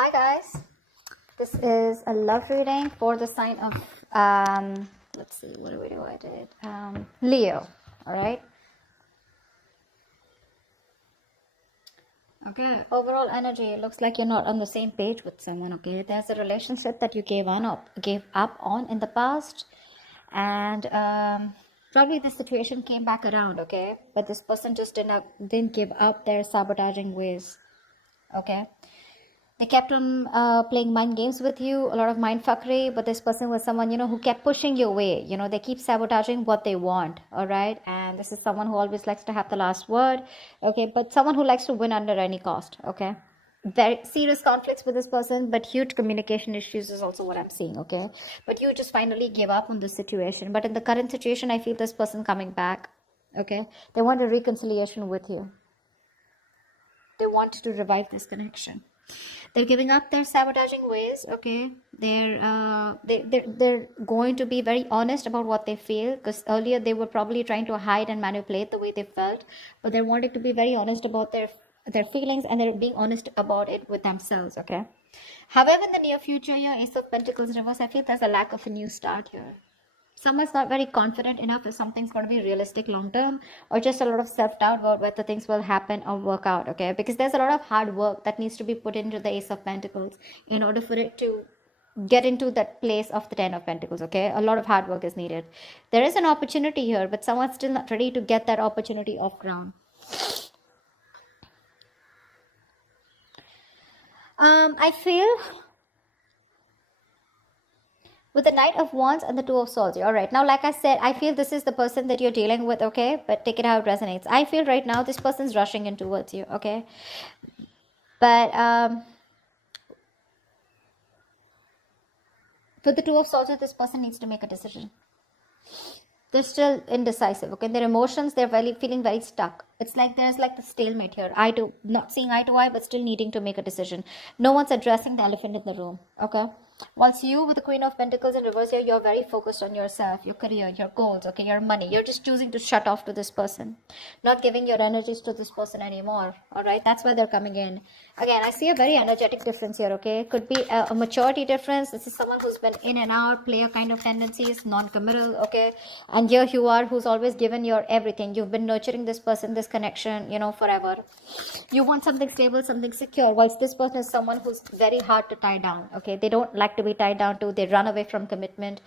Hi guys, this is a love reading for the sign of let's see, what do we do? I did Leo. All right. Okay. Overall energy, it looks like you're not on the same page with someone. Okay, there's a relationship that you gave up on in the past, and probably the situation came back around. Okay, but this person just didn't give up their sabotaging ways. Okay, they kept on playing mind games with you, a lot of mind fuckery, but this person was someone, who kept pushing you away. They keep sabotaging what they want, all right? And this is someone who always likes to have the last word, okay? But someone who likes to win under any cost, okay? Very serious conflicts with this person, but huge communication issues is also what I'm seeing, okay? But you just finally gave up on this situation. But in the current situation, I feel this person coming back, okay? They want a reconciliation with you. They want to revive this connection. They're giving up their sabotaging ways. Okay, they're going to be very honest about what they feel, because earlier they were probably trying to hide and manipulate the way they felt, but they're wanting to be very honest about their feelings, and they're being honest about it with themselves. Okay, however, in the near future, your Ace of Pentacles reverse, I feel there's a lack of a new start here. Someone's not very confident enough if something's going to be realistic long term, or just a lot of self-doubt about whether things will happen or work out. Okay, because there's a lot of hard work that needs to be put into the Ace of Pentacles in order for it to get into that place of the Ten of Pentacles. Okay, a lot of hard work is needed. There is an opportunity here, but someone's still not ready to get that opportunity off ground. I feel with the Knight of Wands and the Two of Swords. All right, now like I said, I feel this is the person that you're dealing with. Okay, but take it how it resonates. I feel right now this person's rushing in towards you. Okay, but for the Two of Swords, this person needs to make a decision. They're still indecisive. Okay, their emotions, they're feeling very stuck. It's like there's like the stalemate here. Not seeing eye to eye, but still needing to make a decision. No one's addressing the elephant in the room. Okay, whilst you with the Queen of Pentacles in reverse here, you're very focused on yourself, your career, your goals, okay, your money. You're just choosing to shut off to this person, not giving your energies to this person anymore. All right, that's why they're coming in. Again, I see a very energetic difference here. Okay, could be a maturity difference. This is someone who's been in and out, player kind of tendencies, non-committal. Okay, and here you are, who's always given your everything. You've been nurturing this person, this connection, forever. You want something stable, something secure, whilst this person is someone who's very hard to tie down. Okay, they don't like to be tied down to. They run away from commitment.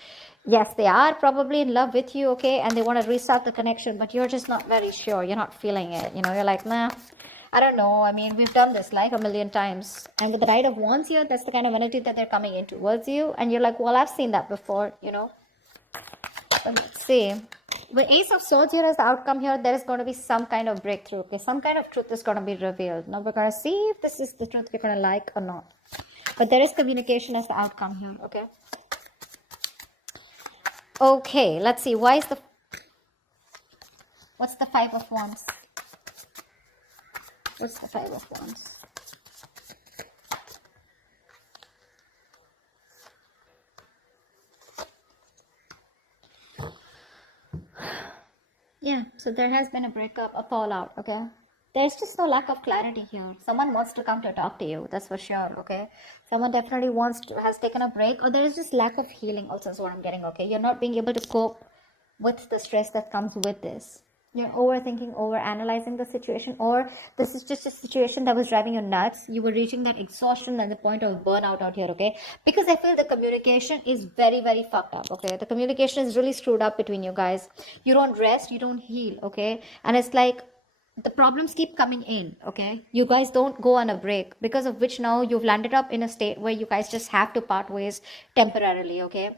Yes, they are probably in love with you, okay, and they want to restart the connection, but you're just not very sure. You're not feeling it. You're like, nah, I don't know. I mean, we've done this like a million times. And with the Knight of Wands here, that's the kind of energy that they're coming in towards you, and you're like, well, I've seen that before. But let's see. With Ace of Swords here as the outcome here, there is going to be some kind of breakthrough. Okay, some kind of truth is going to be revealed. Now we're going to see if this is the truth you're going to like or not. But there is communication as the outcome here. Okay. Okay, let's see. What's the Five of Wands? What's the Five of Wands? Yeah, so there has been a breakup, a fallout, okay? There's just no lack of clarity here. Someone wants to come to talk to you, that's for sure, okay? Someone definitely has taken a break, or there is just lack of healing also is what I'm getting, okay? You're not being able to cope with the stress that comes with this. You're overthinking, overanalyzing the situation, or this is just a situation that was driving you nuts. You were reaching that exhaustion and the point of burnout out here, okay? Because I feel the communication is very, very fucked up, okay? The communication is really screwed up between you guys. You don't rest, you don't heal, okay? And it's like the problems keep coming in, okay? You guys don't go on a break, because of which now you've landed up in a state where you guys just have to part ways temporarily, okay?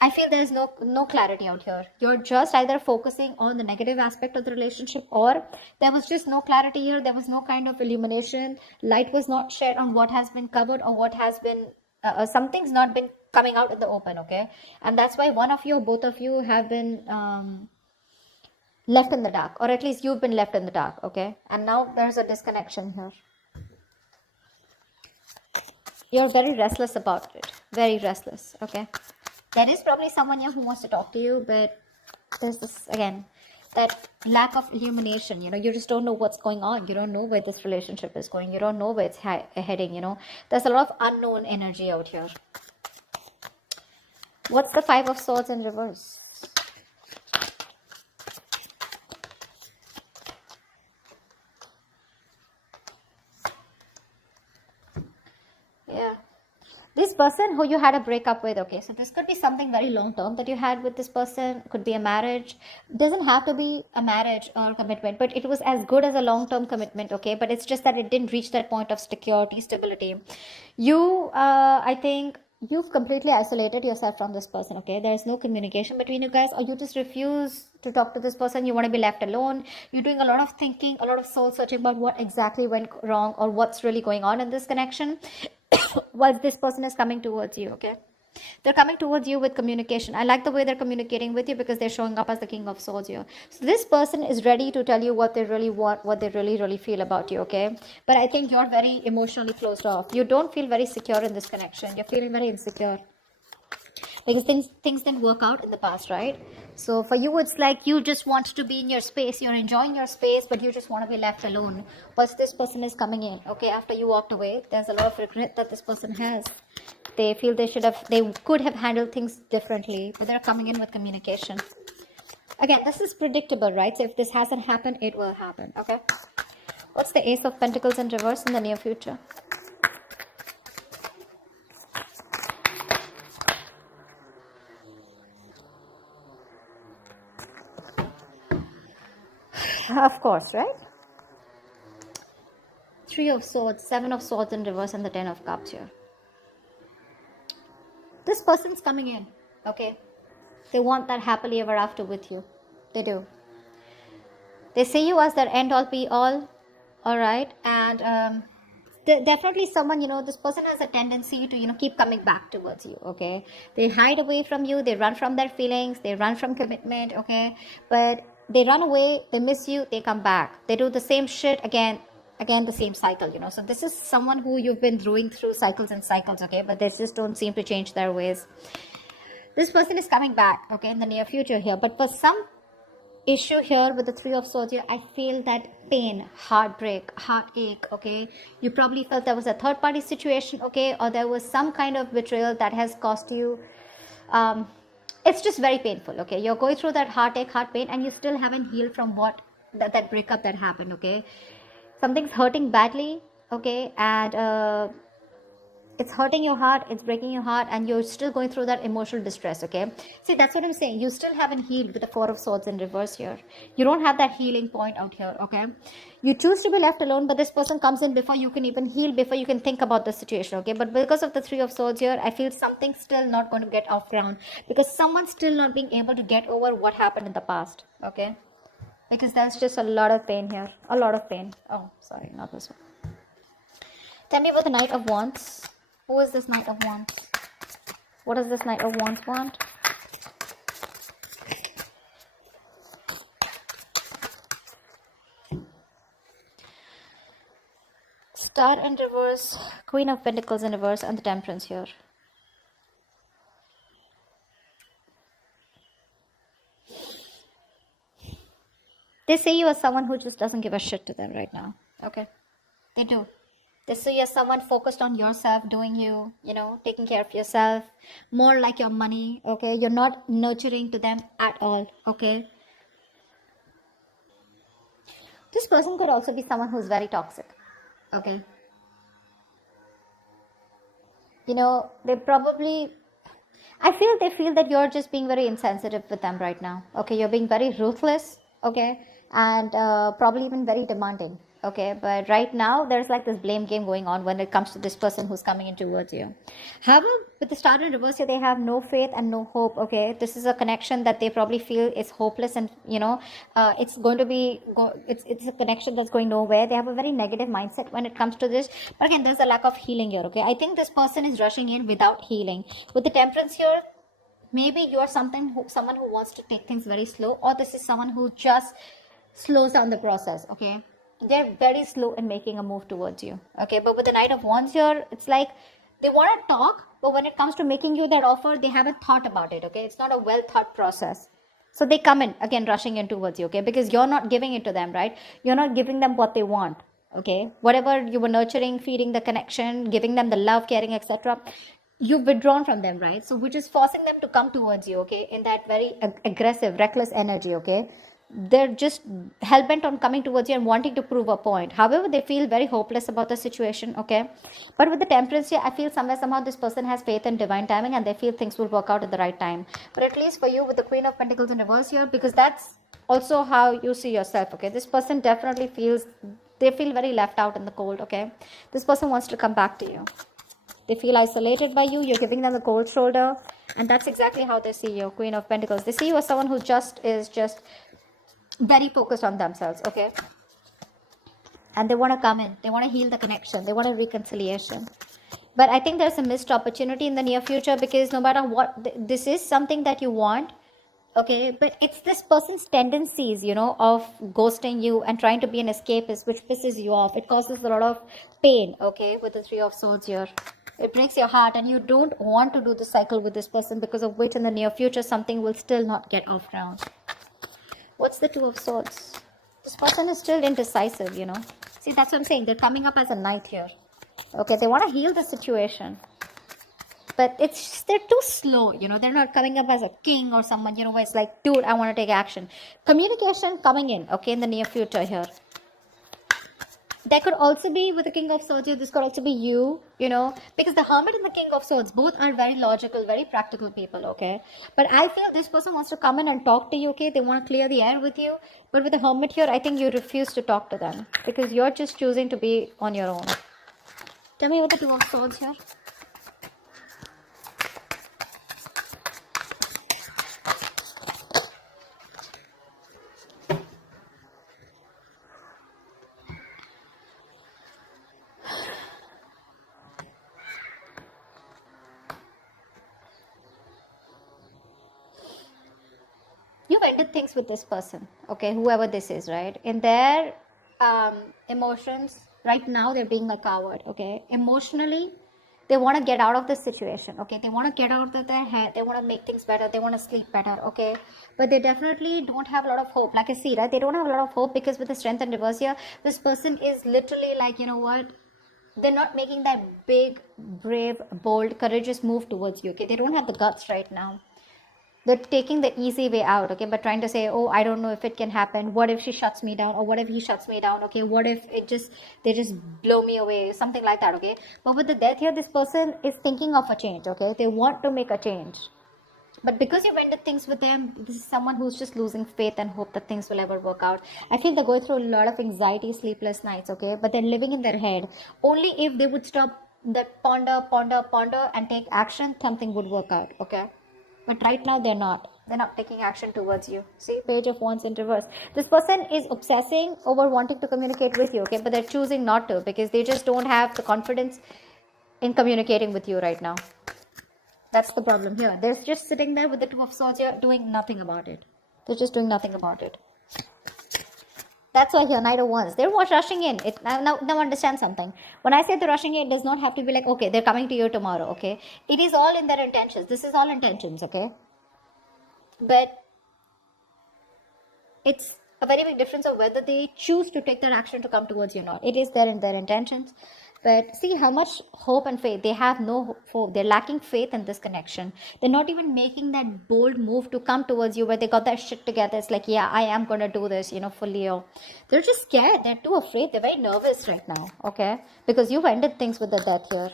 I feel there's no clarity out here. You're just either focusing on the negative aspect of the relationship, or there was just no clarity here. There was no kind of illumination. Light was not shed on what has been covered, or what has been, something's not been coming out in the open, okay? And that's why one of you, both of you have been left in the dark, or at least you've been left in the dark, okay? And now there's a disconnection here. You're very restless about it. Very restless, okay? There is probably someone here who wants to talk to you, but there's this, again, that lack of illumination, you just don't know what's going on. You don't know where this relationship is going. You don't know where it's heading. There's a lot of unknown energy out here. What's the Five of Swords in reverse? Yeah. This person who you had a breakup with, okay, so this could be something very long term that you had with this person. Could be a marriage. Doesn't have to be a marriage or commitment, but it was as good as a long term commitment, okay, but it's just that it didn't reach that point of security, stability. I think you've completely isolated yourself from this person, okay. There's no communication between you guys, or you just refuse to talk to this person. You want to be left alone. You're doing a lot of thinking, a lot of soul searching about what exactly went wrong or what's really going on in this connection. While this person is coming towards you, okay, they're coming towards you with communication. I like the way they're communicating with you because they're showing up as the King of Swords here. So this person is ready to tell you what they really want, what they really feel about you, okay. But I think you're very emotionally closed off. You don't feel very secure in this connection. You're feeling very insecure because things didn't work out in the past, right? So for you, it's like you just want to be in your space. You're enjoying your space, but you just want to be left alone. But this person is coming in, okay, after you walked away. There's a lot of regret that this person has. They feel they could have handled things differently, but they're coming in with communication. Again, this is predictable, right? So if this hasn't happened, it will happen, okay? What's the Ace of Pentacles in reverse in the near future? Of course, right? Three of Swords, Seven of Swords in reverse, and the Ten of Cups here. This person's coming in, okay? They want that happily ever after with you. They do. They see you as their end all be all right? And definitely someone, this person has a tendency to, keep coming back towards you, okay? They hide away from you. They run from their feelings. They run from commitment, okay? But they run away, they miss you, they come back. They do the same shit again, the same cycle, So this is someone who you've been doing through cycles and cycles, okay? But they just don't seem to change their ways. This person is coming back, okay, in the near future here. But for some issue here with the Three of Swords here, I feel that pain, heartbreak, heartache, okay? You probably felt there was a third party situation, okay? Or there was some kind of betrayal that has cost you it's just very painful, okay? You're going through that heartache, heart pain, and you still haven't healed from what that breakup that happened, okay? Something's hurting badly, okay? And it's hurting your heart, it's breaking your heart, and you're still going through that emotional distress, okay? See, that's what I'm saying. You still haven't healed with the Four of Swords in reverse here. You don't have that healing point out here, okay? You choose to be left alone, but this person comes in before you can even heal, before you can think about the situation, okay? But because of the Three of Swords here, I feel something's still not going to get off ground because someone's still not being able to get over what happened in the past, okay? Because there's just a lot of pain here. A lot of pain. Oh, sorry, not this one. Tell me about the Knight of Wands. Who is this Knight of Wands? What does this Knight of Wands want? Star in reverse, Queen of Pentacles in reverse, and the Temperance here. They see you as someone who just doesn't give a shit to them right now. Okay? They do. They see you as someone focused on yourself, doing you, taking care of yourself, more like your money, okay? You're not nurturing to them at all, okay? This person could also be someone who's very toxic, okay? They probably, they feel that you're just being very insensitive with them right now, okay? You're being very ruthless, okay? And probably even very demanding. Okay, but right now there's like this blame game going on when it comes to this person who's coming in towards you. However, with the Star in reverse here, they have no faith and no hope. Okay, this is a connection that they probably feel is hopeless, and it's going to be it's a connection that's going nowhere. They have a very negative mindset when it comes to this. But again, there's a lack of healing here. Okay, I think this person is rushing in without healing. With the Temperance here, maybe you are someone who wants to take things very slow, or this is someone who just slows down the process. Okay. They're very slow in making a move towards you, okay? But with the Knight of Wands here, it's like they want to talk, but when it comes to making you that offer, they haven't thought about it, okay? It's not a well thought process. So they come in again, rushing in towards you, okay? Because you're not giving it to them, right? You're not giving them what they want, okay? Whatever you were nurturing, feeding the connection, giving them the love, caring, etc., you've withdrawn from them, right? So which is forcing them to come towards you, okay? In that very aggressive, reckless energy, okay? They're just hell-bent on coming towards you and wanting to prove a point. However, they feel very hopeless about the situation, okay? But with the temperance here, I feel somewhere somehow this person has faith in divine timing and they feel things will work out at the right time. But at least for you with the Queen of Pentacles in reverse here, because that's also how you see yourself, okay? This person definitely feels, they feel very left out in the cold, okay? This person wants to come back to you. They feel isolated by you. You're giving them the cold shoulder. And that's exactly how they see you, Queen of Pentacles. They see you as someone who is just very focused on themselves, okay? And they want to come in. They want to heal the connection. They want a reconciliation. But I think there's a missed opportunity in the near future, because no matter what, this is something that you want, okay? But it's this person's tendencies, you know, of ghosting you and trying to be an escapist, which pisses you off. It causes a lot of pain, okay, with the Three of Swords here. It breaks your heart, and you don't want to do the cycle with this person, because of which in the near future something will still not get off ground. What's the Two of Swords? This person is still indecisive, you know. See, that's what I'm saying. They're coming up as a knight here. Okay, they want to heal the situation. But they're too slow, you know. They're not coming up as a king or someone, you know, where it's like, dude, I want to take action. Communication coming in, okay, in the near future here. There could also be, with the King of Swords here, this could also be you, you know, because the Hermit and the King of Swords, both are very logical, very practical people, okay? But I feel this person wants to come in and talk to you, okay? They want to clear the air with you. But with the Hermit here, I think you refuse to talk to them, because you're just choosing to be on your own. Tell me what the Two of Swords here. You've ended things with this person, okay, whoever this is, right? In their emotions, right now they're being a coward, okay? Emotionally, they want to get out of this situation, okay? They want to get out of their head. They want to make things better. They want to sleep better, okay? But they definitely don't have a lot of hope. Like I see, right? They don't have a lot of hope, because with the Strength and reverse here, this person is literally like, you know what? They're not making that big, brave, bold, courageous move towards you, okay? They don't have the guts right now. They're taking the easy way out, okay, but trying to say, oh, I don't know if it can happen. What if she shuts me down? Or what if he shuts me down? Okay, what if they just blow me away? Something like that, okay? But with the Death here, this person is thinking of a change, okay? They want to make a change. But because you've ended things with them, this is someone who's just losing faith and hope that things will ever work out. I feel they're going through a lot of anxiety, sleepless nights, okay? But they're living in their head. Only if they would stop that ponder, and take action, something would work out, okay? But right now they're not taking action towards you. See, Page of Wands in reverse. This person is obsessing over wanting to communicate with you, okay, but they're choosing not to, because they just don't have the confidence in communicating with you right now. That's the problem here. They're just sitting there with the Two of Swords here, doing nothing about it. They're just doing nothing about it. That's why here, Knight of Wands. They're rushing in. Now understand something. When I say they're rushing in, it does not have to be like, okay, they're coming to you tomorrow, okay? It is all in their intentions. This is all intentions, okay? But it's a very big difference of whether they choose to take their action to come towards you or not. It is there in their intentions. But see how much hope and faith. They have no hope. They're lacking faith in this connection. They're not even making that bold move to come towards you where they got that shit together. It's like, yeah, I am going to do this, you know, for Leo. They're just scared. They're too afraid. They're very nervous right now, okay? Because you've ended things with the Death here.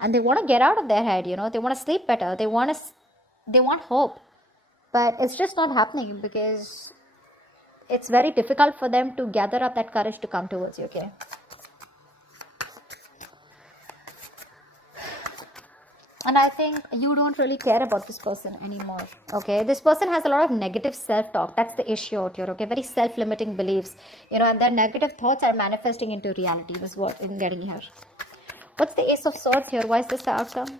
And they want to get out of their head, you know. They want to sleep better. They want hope. But it's just not happening, because it's very difficult for them to gather up that courage to come towards you, okay? And I think you don't really care about this person anymore, okay? This person has a lot of negative self-talk. That's the issue out here, okay? Very self-limiting beliefs, you know, and their negative thoughts are manifesting into reality. This is what I'm getting here. What's the Ace of Swords here? Why is this the outcome?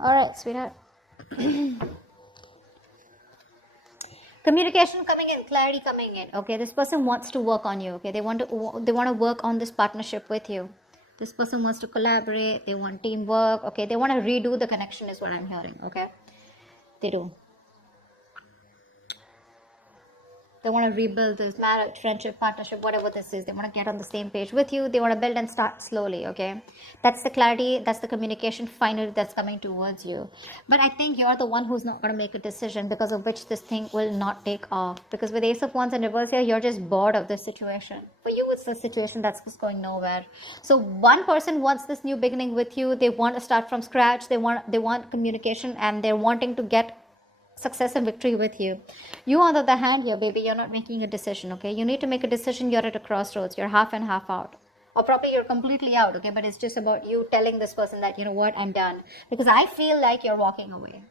All right, sweetheart. Communication coming in, clarity coming in. Okay, this person wants to work on you. Okay, they want to work on this partnership with you. This person wants to collaborate. They want teamwork. Okay, they want to redo the connection is what I'm hearing. Okay, they do. They want to rebuild this marriage, friendship, partnership, whatever this is. They want to get on the same page with you. They want to build and start slowly, okay? That's the clarity, that's the communication finally that's coming towards you. But I think you're the one who's not going to make a decision, because of which this thing will not take off. Because with Ace of Wands and reverse here, you're just bored of this situation. For you, it's a situation that's just going nowhere. So one person wants this new beginning with you. They want to start from scratch. They want communication, and they're wanting to get success and victory with you. You, on the other hand, here, baby, you're not making a decision, okay? You need to make a decision. You're at a crossroads. You're half and half out, or probably you're completely out, okay? But it's just about you telling this person that, you know what, I'm done, because I feel like you're walking away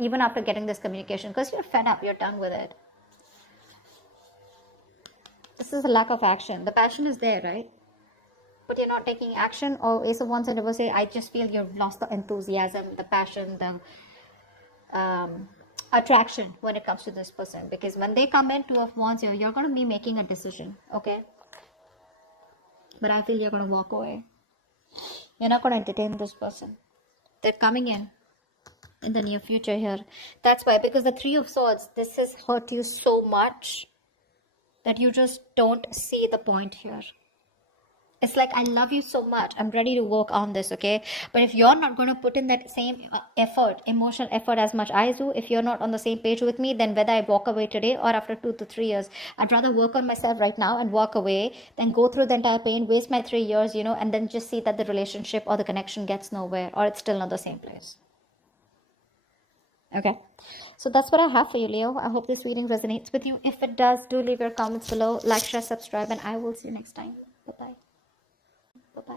even after getting this communication, because you're fed up. You're done with it. This is a lack of action. The passion is there, right? But you're not taking action. Or Ace of Wands and Reverse, I just feel you've lost the enthusiasm, the passion, the attraction when it comes to this person. Because when they come in, Two of Wands, you're going to be making a decision, okay? But I feel you're going to walk away. You're not going to entertain this person. They're coming in the near future here. That's why, because the Three of Swords, this has hurt you so much that you just don't see the point here. It's like, I love you so much, I'm ready to work on this, okay? But if you're not going to put in that same effort, emotional effort as much I do, if you're not on the same page with me, then whether I walk away today or after 2 to 3 years, I'd rather work on myself right now and walk away than go through the entire pain, waste my 3 years, you know, and then just see that the relationship or the connection gets nowhere, or it's still not the same place. Okay, so that's what I have for you, Leo. I hope this reading resonates with you. If it does, do leave your comments below, like, share, subscribe, and I will see you next time. Bye-bye. Bye-bye.